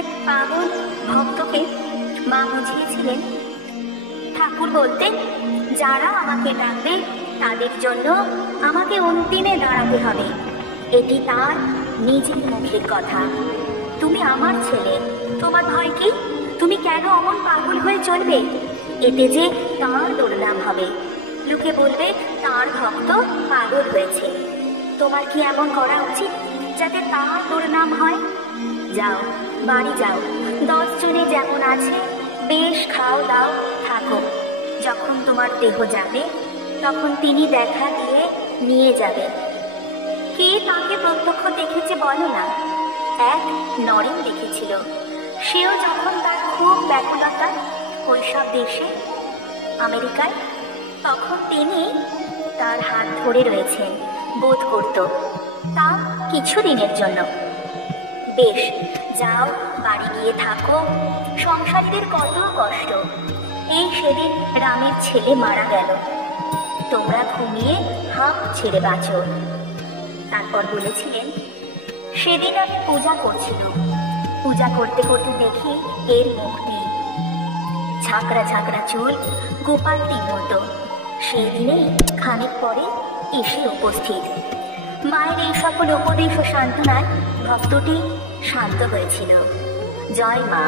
এক পাগল ভক্তকে মা বুঝিয়েছিলেন, ঠাকুর বলতেন, যারা আমাকে ডাকবে তাদের জন্য আমাকে অন্তিমে দাঁড়াতে হবে। এটি তার নিজের মুখের কথা। তুমি আমার ছেলে, তোমার ভয় কি? তুমি কেন অমন পাগল হয়ে চলবে? এতে যে তার দুর্নাম হবে, লোকে বলবে তার ভক্ত পাগল হয়েছে। তোমার কি এমন করা উচিত যাতে তার দুর্নাম হয়? যাও, বাড়ি যাও, 10 জনে যেমন আছে বেশ খাও দাও থাকো। যখন তোমার দেহ যাবে তখন তিনি দেখা দিয়ে নিয়ে যাবে। কে তাকে প্রত্যক্ষ দেখেছে বলো না? এক নরেন দেখেছিল। সেও যখন তার খুব ব্যাকুলতা ওইসব দেশে আমেরিকায়, তখন তিনি তার হাত ধরে রয়েছেন বোধ করত, তা কিছুদিনের জন্য। বেশ, যাও, বাড়ি গিয়ে থাকো। সংসারীদের কত কষ্ট। এই সেদিন রামের ছেলে মারা গেল, তোমরা ঘুমিয়ে হাঁপ ছেড়ে বাঁচো। তারপর বলেছিলেন, সেদিন আমি পূজা করছিলাম। পূজা করতে করতে দেখি এর মুখ নেই, ঝাঁকড়া ঝাঁকড়া চুল, গোপালটির মতো। সেই দিনেই খানিক পরে এসে উপস্থিত। মায়ের এই সকল উপদেশ ও সান্ত্বনায় ভক্তটি শান্ত হয়েছিল। জয় মা।